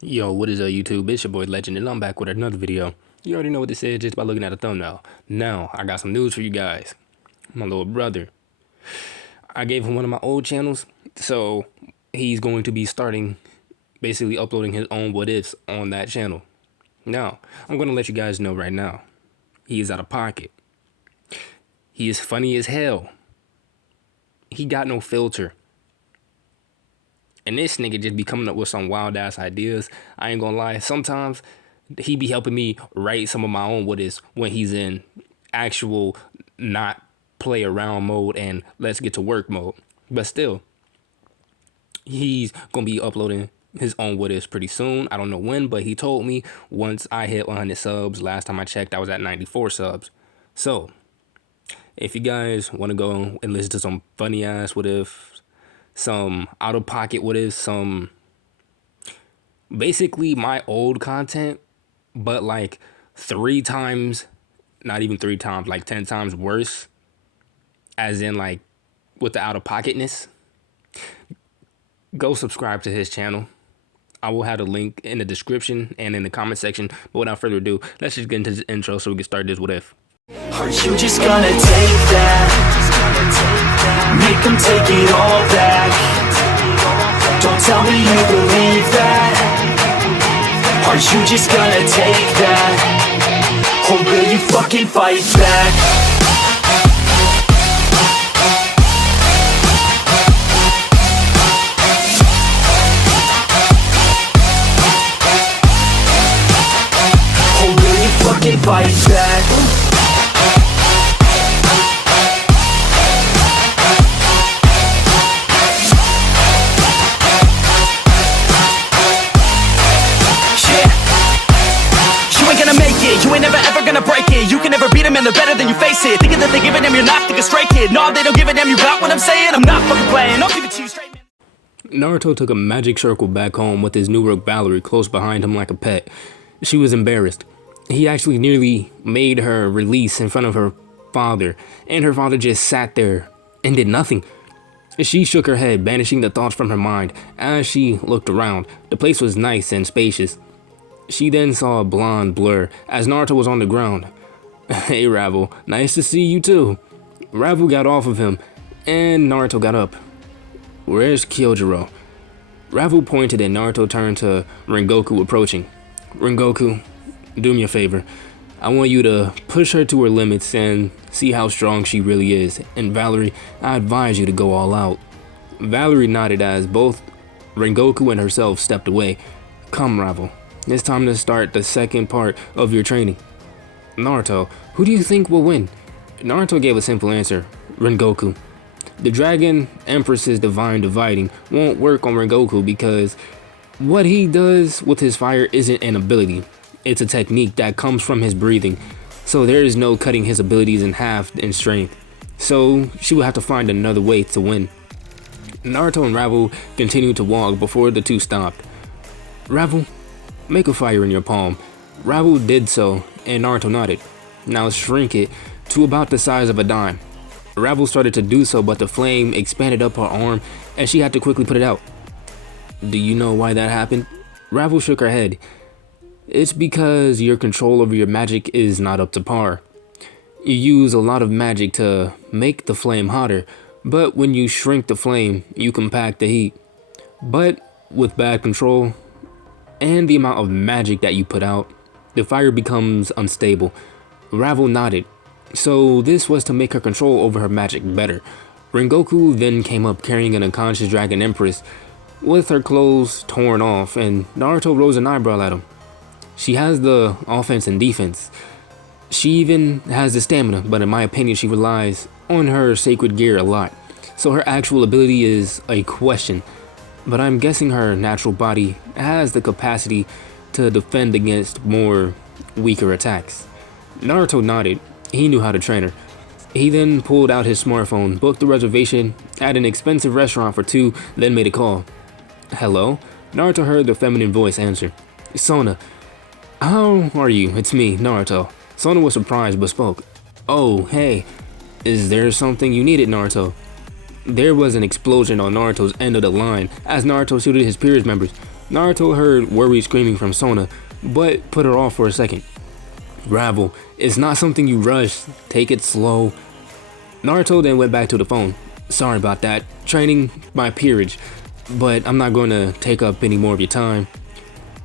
Yo, what is up, YouTube? It's your boy Legend, and I'm back with another video. You already know what this is just by looking at the thumbnail. Now, I got some news for you guys. My little brother, I gave him one of my old channels, so he's going to be starting basically uploading his own what ifs on that channel. Now, I'm going to let you guys know right now, he is out of pocket. He is funny as hell. He got no filter. And this nigga just be coming up with some wild ass ideas. I ain't gonna lie. Sometimes he be helping me write some of my own what is when he's in actual not play around mode and let's get to work mode. But still, he's gonna be uploading his own what is pretty soon. I don't know when, but he told me once I hit 100 subs. Last time I checked, I was at 94 subs. So if you guys want to go and listen to some funny ass what if, some out of pocket what if, some basically my old content, but like 3 times, not even 3 times, like 10 times worse, as in like with the out of pocketness, go subscribe to his channel. I will have a link in the description and in the comment section. But without further ado, let's just get into this intro so we can start this what if. Are you just gonna take that? Make them take it all back. Don't tell me you believe that. Are you just gonna take that? Or will you fucking fight back? Or will you fucking fight back? You ain't never ever gonna break it. You can never beat them and they're better than you face it. Thinking that they're giving them, you're not thinking straight, kid. No, they don't give a damn, you got what I'm saying? I'm not fucking playing, I'll give it to you straight, man. Naruto took a magic circle back home with his new rook Valerie close behind him like a pet. She was embarrassed. He actually nearly made her release in front of her father, and her father just sat there and did nothing. She shook her head, banishing the thoughts from her mind as she looked around. The place was nice and spacious. She then saw a blonde blur as Naruto was on the ground. Hey Ravel, nice to see you too. Ravel got off of him, and Naruto got up. Where's Kyojiro? Ravel pointed and Naruto turned to Rengoku approaching. Rengoku, do me a favor. I want you to push her to her limits and see how strong she really is. And Valerie, I advise you to go all out. Valerie nodded as both Rengoku and herself stepped away. Come Ravel. It's time to start the second part of your training. Naruto, who do you think will win? Naruto gave a simple answer, Rengoku. The Dragon Empress's Divine Dividing won't work on Rengoku because what he does with his fire isn't an ability. It's a technique that comes from his breathing, so there is no cutting his abilities in half in strength. So she will have to find another way to win. Naruto and Ravel continued to walk before the two stopped. Ravel, make a fire in your palm. Ravel did so, and Naruto nodded. Now shrink it to about the size of a dime. Ravel started to do so, but the flame expanded up her arm, and she had to quickly put it out. Do you know why that happened? Ravel shook her head. It's because your control over your magic is not up to par. You use a lot of magic to make the flame hotter, but when you shrink the flame, you compact the heat. But with bad control, and the amount of magic that you put out, the fire becomes unstable. Ravel nodded. So this was to make her control over her magic better. Rengoku then came up carrying an unconscious Dragon Empress with her clothes torn off, and Naruto rose an eyebrow at him. She has the offense and defense. She even has the stamina, but in my opinion she relies on her sacred gear a lot. So her actual ability is a question. But I'm guessing her natural body has the capacity to defend against more weaker attacks. Naruto nodded. He knew how to train her. He then pulled out his smartphone, booked a reservation at an expensive restaurant for 2, then made a call. Hello? Naruto heard the feminine voice answer. Sona. How are you? It's me, Naruto. Sona was surprised but spoke. Oh, hey. Is there something you needed, Naruto? There was an explosion on Naruto's end of the line as Naruto shooted his peers members. Naruto heard worried screaming from Sona, but put her off for a second. Gravel, it's not something you rush, take it slow. Naruto then went back to the phone. Sorry about that, training my peerage, but I'm not going to take up any more of your time.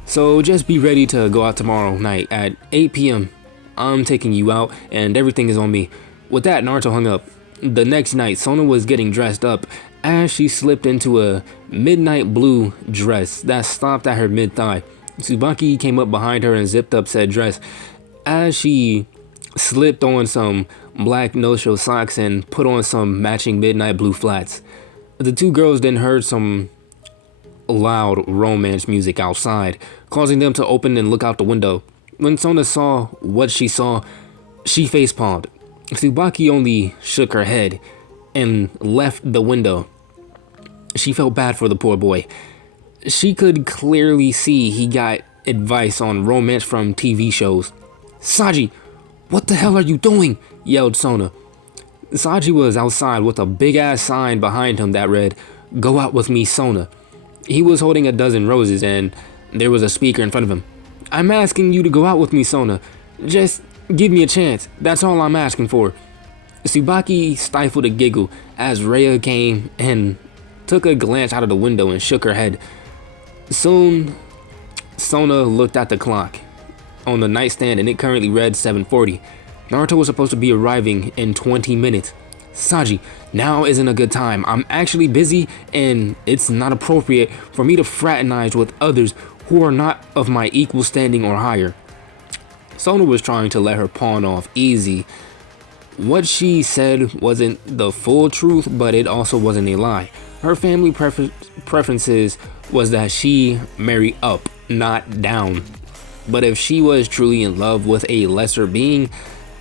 So just be ready to go out tomorrow night at 8 p.m. I'm taking you out and everything is on me. With that, Naruto hung up. The next night, Sona was getting dressed up as she slipped into a midnight blue dress that stopped at her mid-thigh. Tsubaki came up behind her and zipped up said dress as she slipped on some black no-show socks and put on some matching midnight blue flats. The two girls then heard some loud romance music outside, causing them to open and look out the window. When Sona saw what she saw, she facepalmed. Tsubaki only shook her head and left the window. She felt bad for the poor boy. She could clearly see he got advice on romance from TV shows. Saji, what the hell are you doing? Yelled Sona. Saji was outside with a big ass sign behind him that read, Go out with me, Sona. He was holding a dozen roses and there was a speaker in front of him. I'm asking you to go out with me, Sona. Just give me a chance. That's all I'm asking for. Tsubaki stifled a giggle as Rhea came and took a glance out of the window and shook her head. Soon, Sona looked at the clock on the nightstand and it currently read 7:40. Naruto was supposed to be arriving in 20 minutes. Saji, now isn't a good time. I'm actually busy and it's not appropriate for me to fraternize with others who are not of my equal standing or higher. Sona was trying to let her pawn off easy. What she said wasn't the full truth, but it also wasn't a lie. Her family preferences was that she marry up, not down. But if she was truly in love with a lesser being,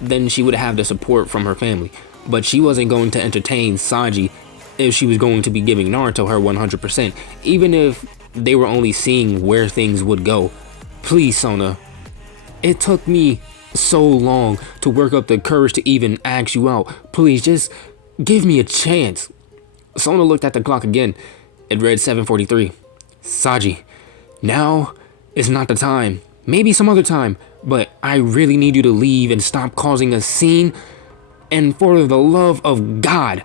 then she would have the support from her family. But she wasn't going to entertain Saji if she was going to be giving Naruto her 100%, even if they were only seeing where things would go. Please, Sona. It took me so long to work up the courage to even ask you out. Please, just give me a chance. Sona looked at the clock again. It read 7:43. Saji, now is not the time. Maybe some other time, but I really need you to leave and stop causing a scene. And for the love of God.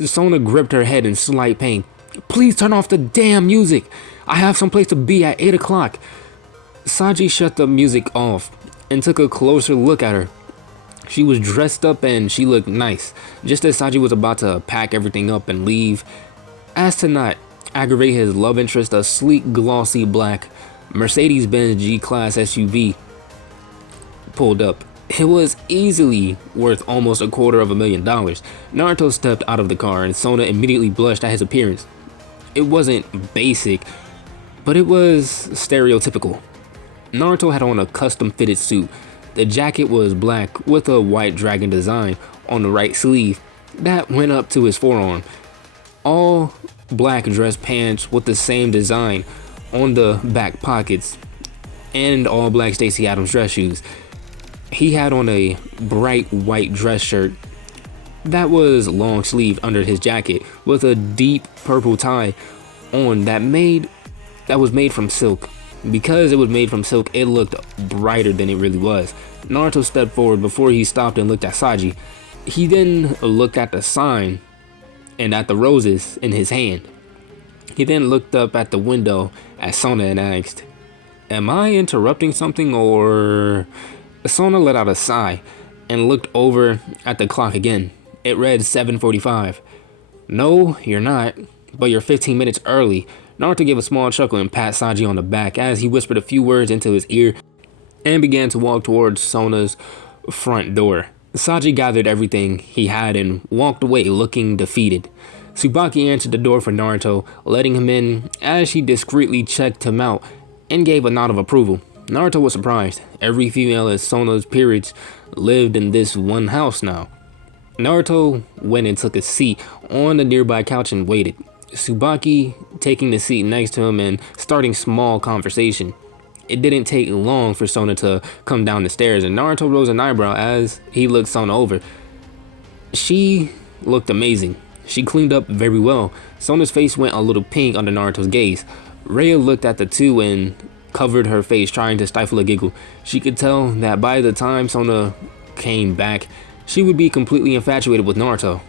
Sona gripped her head in slight pain. Please turn off the damn music. I have someplace to be at 8 o'clock. Saji shut the music off and took a closer look at her. She was dressed up and she looked nice, just as Saji was about to pack everything up and leave. As to not aggravate his love interest, a sleek, glossy black Mercedes-Benz G-Class SUV pulled up. It was easily worth almost $250,000. Naruto stepped out of the car and Sona immediately blushed at his appearance. It wasn't basic, but it was stereotypical. Naruto had on a custom-fitted suit. The jacket was black with a white dragon design on the right sleeve that went up to his forearm. All black dress pants with the same design on the back pockets, and all black Stacey Adams dress shoes. He had on a bright white dress shirt that was long sleeved under his jacket with a deep purple tie on that was made from silk. Because it was made from silk, it looked brighter than it really was. Naruto stepped forward before he stopped and looked at Saji. He then looked at the sign and at the roses in his hand. He then looked up at the window at Sona and asked, Am I interrupting something or... Sona let out a sigh and looked over at the clock again. It read 7:45. No, you're not, but you're 15 minutes early. Naruto gave a small chuckle and pat Saji on the back as he whispered a few words into his ear and began to walk towards Sona's front door. Saji gathered everything he had and walked away looking defeated. Tsubaki answered the door for Naruto, letting him in as she discreetly checked him out and gave a nod of approval. Naruto was surprised. Every female in Sona's peerage lived in this one house now. Naruto went and took a seat on the nearby couch and waited. Tsubaki taking the seat next to him and starting small conversation. It didn't take long for Sona to come down the stairs and Naruto rose an eyebrow as he looked Sona over. She looked amazing. She cleaned up very well. Sona's face went a little pink under Naruto's gaze. Rhea looked at the two and covered her face, trying to stifle a giggle. She could tell that by the time Sona came back, she would be completely infatuated with Naruto.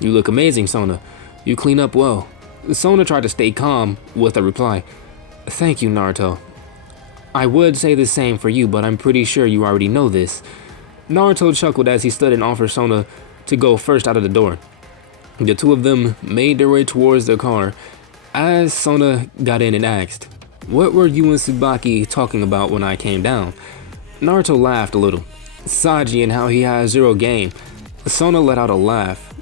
"You look amazing, Sona. You clean up well." Sona tried to stay calm with a reply. "Thank you, Naruto. I would say the same for you, but I'm pretty sure you already know this." Naruto chuckled as he stood and offered Sona to go first out of the door. The two of them made their way towards their car as Sona got in and asked, "What were you and Tsubaki talking about when I came down?" Naruto laughed a little. Saji and how he has zero game. Sona let out a laugh.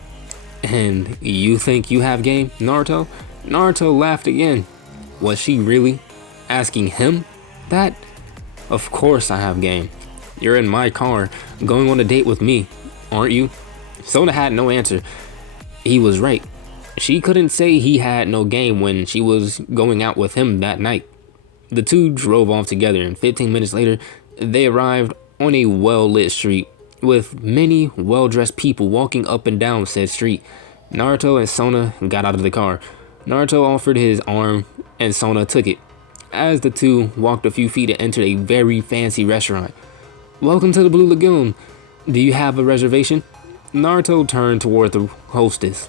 "And you think you have game, Naruto?" Naruto laughed again. Was she really asking him that? "Of course I have game. You're in my car, going on a date with me, aren't you?" Sona had no answer. He was right. She couldn't say he had no game when she was going out with him that night. The two drove off together, and 15 minutes later, they arrived on a well-lit street with many well-dressed people walking up and down said street. Naruto and Sona got out of the car. Naruto offered his arm, and Sona took it. As the two walked a few feet and entered a very fancy restaurant. "Welcome to the Blue Lagoon. Do you have a reservation?" Naruto turned toward the hostess.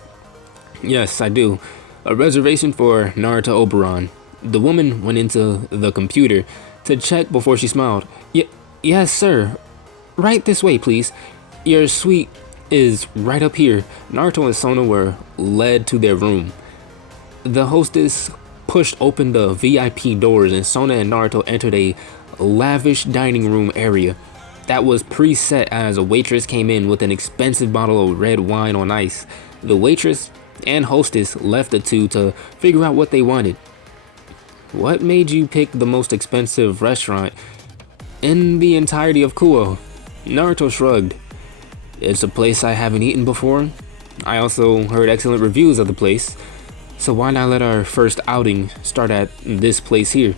"Yes, I do. A reservation for Naruto Oberon." The woman went into the computer to check before she smiled. Yes, sir. Right this way, please. Your suite is right up here." Naruto and Sona were led to their room. The hostess pushed open the VIP doors, and Sona and Naruto entered a lavish dining room area that was preset as a waitress came in with an expensive bottle of red wine on ice. The waitress and hostess left the two to figure out what they wanted. "What made you pick the most expensive restaurant in the entirety of Kuo?" Naruto shrugged. "It's a place I haven't eaten before. I also heard excellent reviews of the place, so why not let our first outing start at this place here?"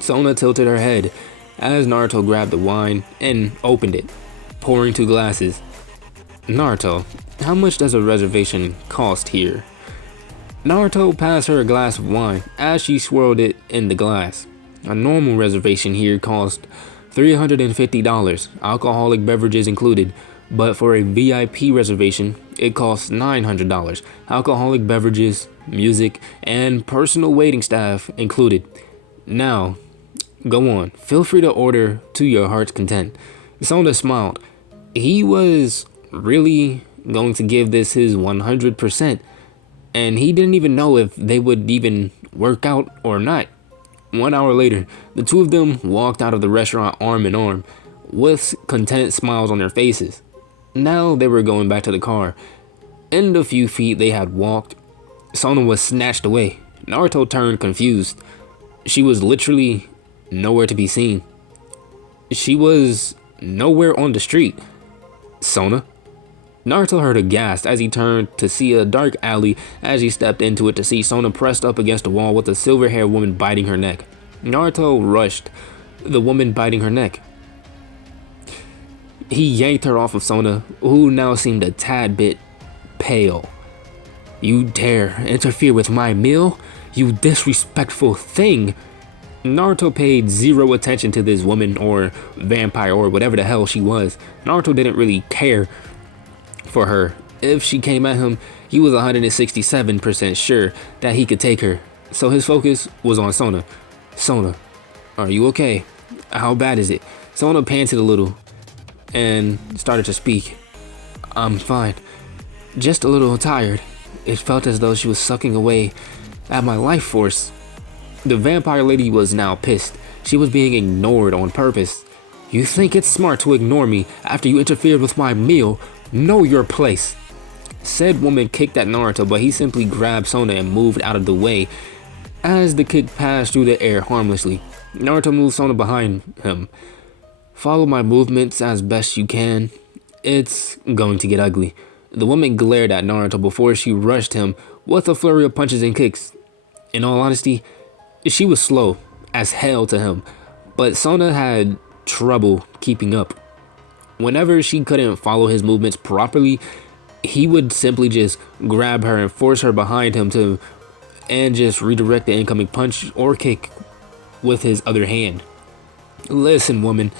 Sona tilted her head as Naruto grabbed the wine and opened it, pouring 2 glasses. "Naruto, how much does a reservation cost here?" Naruto passed her a glass of wine as she swirled it in the glass. "A normal reservation here costs $350, alcoholic beverages included, but for a VIP reservation, it costs $900, alcoholic beverages, music, and personal waiting staff included. Now, go on, feel free to order to your heart's content." Sona smiled. He was really going to give this his 100%, and he didn't even know if they would even work out or not. 1 hour later, the two of them walked out of the restaurant arm in arm, with content smiles on their faces. Now they were going back to the car. In the few feet they had walked, Sona was snatched away. Naruto turned confused. She was literally nowhere to be seen. She was nowhere on the street. "Sona?" Naruto heard a gasp as he turned to see a dark alley as he stepped into it to see Sona pressed up against a wall with a silver-haired woman biting her neck. Naruto rushed the woman biting her neck. He yanked her off of Sona, who now seemed a tad bit pale. "You dare interfere with my meal? You disrespectful thing!" Naruto paid zero attention to this woman or vampire or whatever the hell she was. Naruto didn't really care for her. If she came at him, he was 167% sure that he could take her. So his focus was on Sona. "Sona, are you okay? How bad is it?" Sona panted a little and started to speak. "I'm fine. Just a little tired. It felt as though she was sucking away at my life force." The vampire lady was now pissed. She was being ignored on purpose. "You think it's smart to ignore me after you interfered with my meal? Know your place." Said woman kicked at Naruto, but he simply grabbed Sona and moved out of the way as the kick passed through the air harmlessly. Naruto moved Sona behind him. "Follow my movements as best you can. It's going to get ugly." The woman glared at Naruto before she rushed him with a flurry of punches and kicks. In all honesty, she was slow as hell to him, but Sona had trouble keeping up. Whenever she couldn't follow his movements properly, he would simply just grab her and force her behind him to and just redirect the incoming punch or kick with his other hand. Listen, woman,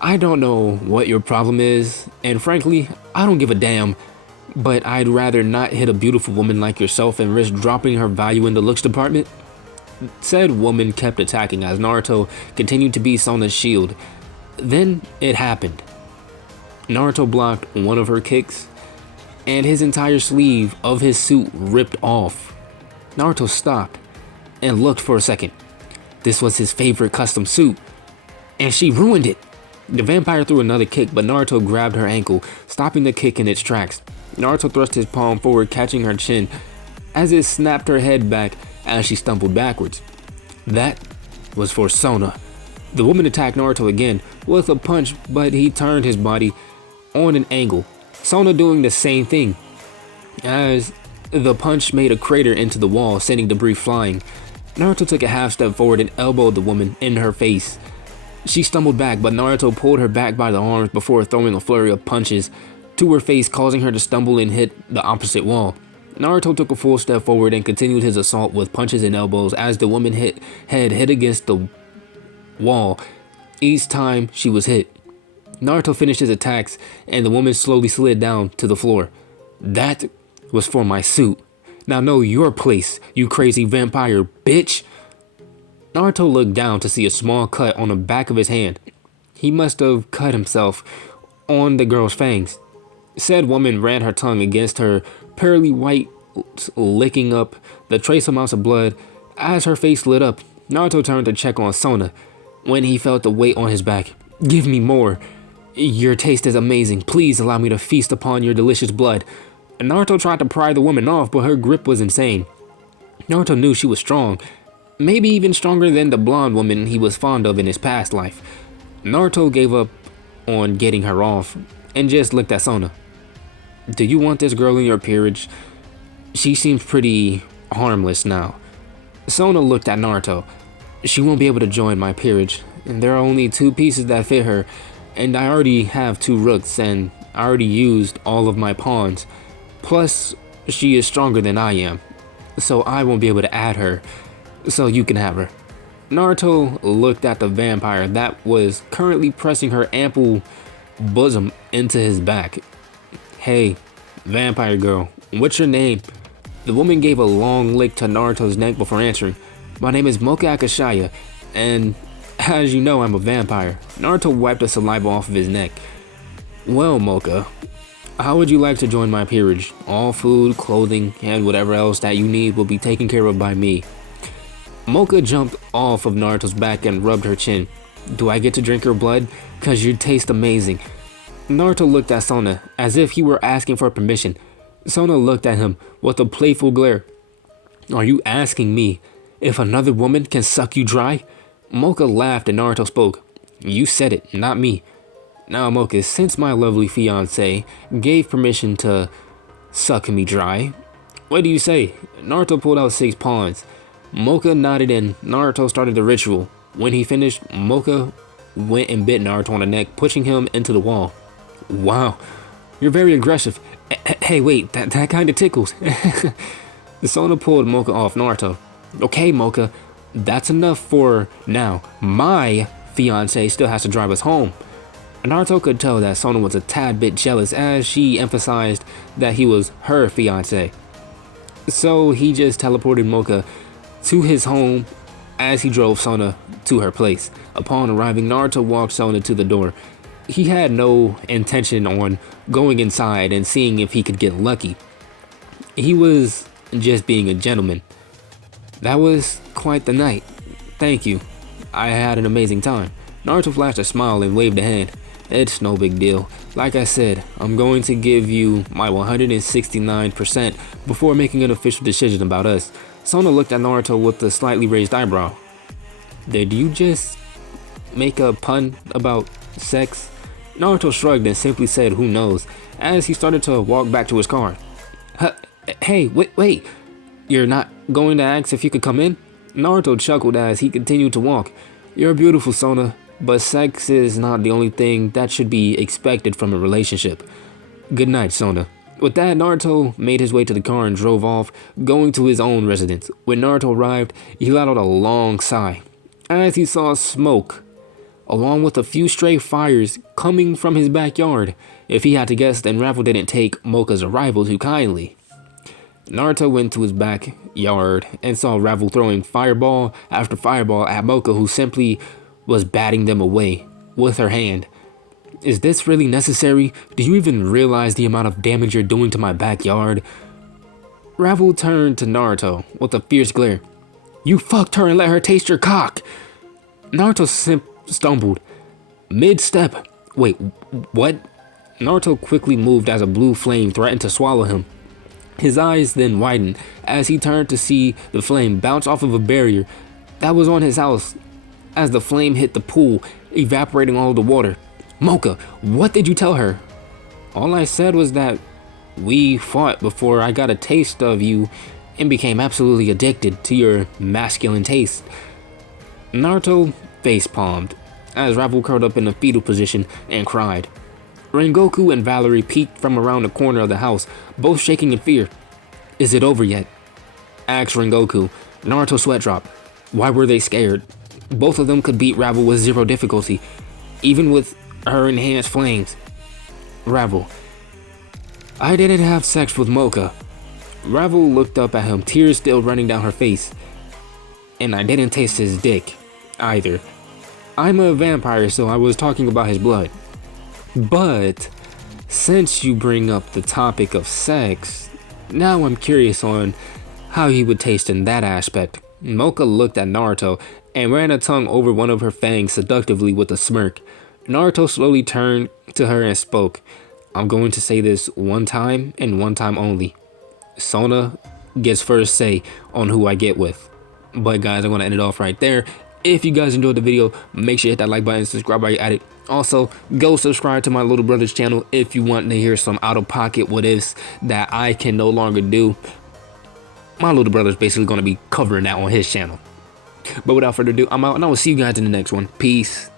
I don't know what your problem is, and frankly, I don't give a damn, but I'd rather not hit a beautiful woman like yourself and risk dropping her value in the looks department. Said woman kept attacking as Naruto continued to be Sona's shield. Then it happened. Naruto blocked one of her kicks, and his entire sleeve of his suit ripped off. Naruto stopped and looked for a second. This was his favorite custom suit, and she ruined it. The vampire threw another kick, but Naruto grabbed her ankle, stopping the kick in its tracks. Naruto thrust his palm forward, catching her chin, as it snapped her head back as she stumbled backwards. That was for Sona. The woman attacked Naruto again with a punch, but he turned his body on an angle, Sona doing the same thing, as the punch made a crater into the wall, sending debris flying. Naruto took a half step forward and elbowed the woman in her face. She stumbled back, but Naruto pulled her back by the arms before throwing a flurry of punches to her face, causing her to stumble and hit the opposite wall. Naruto took a full step forward and continued his assault with punches and elbows as the woman's head hit against the wall each time she was hit. Naruto finished his attacks and the woman slowly slid down to the floor. That was for my suit. Now know your place, you crazy vampire bitch. Naruto looked down to see a small cut on the back of his hand. He must have cut himself on the girl's fangs. Said woman ran her tongue against her pearly white, licking up the trace amounts of blood. As her face lit up, Naruto turned to check on Sona when he felt the weight on his back. Give me more. Your taste is amazing. Please allow me to feast upon your delicious blood. Naruto tried to pry the woman off, but her grip was insane. Naruto knew she was strong, maybe even stronger than the blonde woman he was fond of in his past life. Naruto gave up on getting her off and just looked at Sona. Do you want this girl in your peerage? She seems pretty harmless now. Sona looked at Naruto. She won't be able to join my peerage, and there are only 2 pieces that fit her, and I already have 2 rooks, and I already used all of my pawns. Plus, she is stronger than I am, so I won't be able to add her, so you can have her. Naruto looked at the vampire that was currently pressing her ample bosom into his back. Hey, vampire girl, what's your name? The woman gave a long lick to Naruto's neck before answering. My name is Mocha Akashaya, and as you know, I'm a vampire. Naruto wiped the saliva off of his neck. Well, Mocha, how would you like to join my peerage? All food, clothing, and whatever else that you need will be taken care of by me. Mocha jumped off of Naruto's back and rubbed her chin. Do I get to drink your blood? Cause you taste amazing. Naruto looked at Sona as if he were asking for permission. Sona looked at him with a playful glare. Are you asking me if another woman can suck you dry? Mocha laughed and Naruto spoke. You said it, not me. Now, Mocha, since my lovely fiancé gave permission to suck me dry, what do you say? Naruto pulled out 6 pawns. Mocha nodded and Naruto started the ritual. When he finished, Mocha went and bit Naruto on the neck, pushing him into the wall. Wow, you're very aggressive. Hey, wait, that kind of tickles. Sona pulled Mocha off Naruto. Okay, Mocha, that's enough for now. My fiancé still has to drive us home. Naruto could tell that Sona was a tad bit jealous as she emphasized that he was her fiancé. So he just teleported Mocha to his home as he drove Sona to her place. Upon arriving, Naruto walked Sona to the door. He had no intention on going inside and seeing if he could get lucky. He was just being a gentleman. That was quite the night. Thank you. I had an amazing time. Naruto flashed a smile and waved a hand. It's no big deal. Like I said, I'm going to give you my 169% before making an official decision about us. Sona looked at Naruto with a slightly raised eyebrow. Did you just make a pun about sex? Naruto shrugged and simply said, who knows, as he started to walk back to his car. Hey, wait. You're not going to ask if you could come in? Naruto chuckled as he continued to walk. You're beautiful, Sona, but sex is not the only thing that should be expected from a relationship. Good night, Sona. With that, Naruto made his way to the car and drove off, going to his own residence. When Naruto arrived, he let out a long sigh as he saw smoke, along with a few stray fires coming from his backyard. If he had to guess, then Ravel didn't take Mocha's arrival too kindly. Naruto went to his backyard and saw Ravel throwing fireball after fireball at Mocha, who simply was batting them away with her hand. Is this really necessary? Do you even realize the amount of damage you're doing to my backyard? Ravel turned to Naruto with a fierce glare. You fucked her and let her taste your cock! Naruto stumbled mid-step. Wait, what? Naruto quickly moved as a blue flame threatened to swallow him. His eyes then widened as he turned to see the flame bounce off of a barrier that was on his house as the flame hit the pool, evaporating all of the water. Mocha, what did you tell her? All I said was that we fought before I got a taste of you and became absolutely addicted to your masculine taste. Naruto face-palmed as Ravel curled up in a fetal position and cried. Rengoku and Valerie peeked from around the corner of the house, both shaking in fear. Is it over yet? Asked Rengoku. Naruto sweat dropped. Why were they scared? Both of them could beat Ravel with zero difficulty, even with her enhanced flames. Ravel. I didn't have sex with Mocha. Ravel looked up at him, tears still running down her face. And I didn't taste his dick, either. I'm a vampire, so I was talking about his blood. But since you bring up the topic of sex, now I'm curious on how he would taste in that aspect. Mocha looked at Naruto and ran a tongue over one of her fangs seductively with a smirk. Naruto slowly turned to her and spoke. I'm going to say this one time and one time only. Sona gets first say on who I get with. But guys, I'm going to end it off right there. If you guys enjoyed the video, make sure you hit that like button and subscribe while you're at it. Also, go subscribe to my little brother's channel if you want to hear some out-of-pocket what ifs that I can no longer do. My little brother's basically going to be covering that on his channel. But without further ado, I'm out and I will see you guys in the next one. Peace.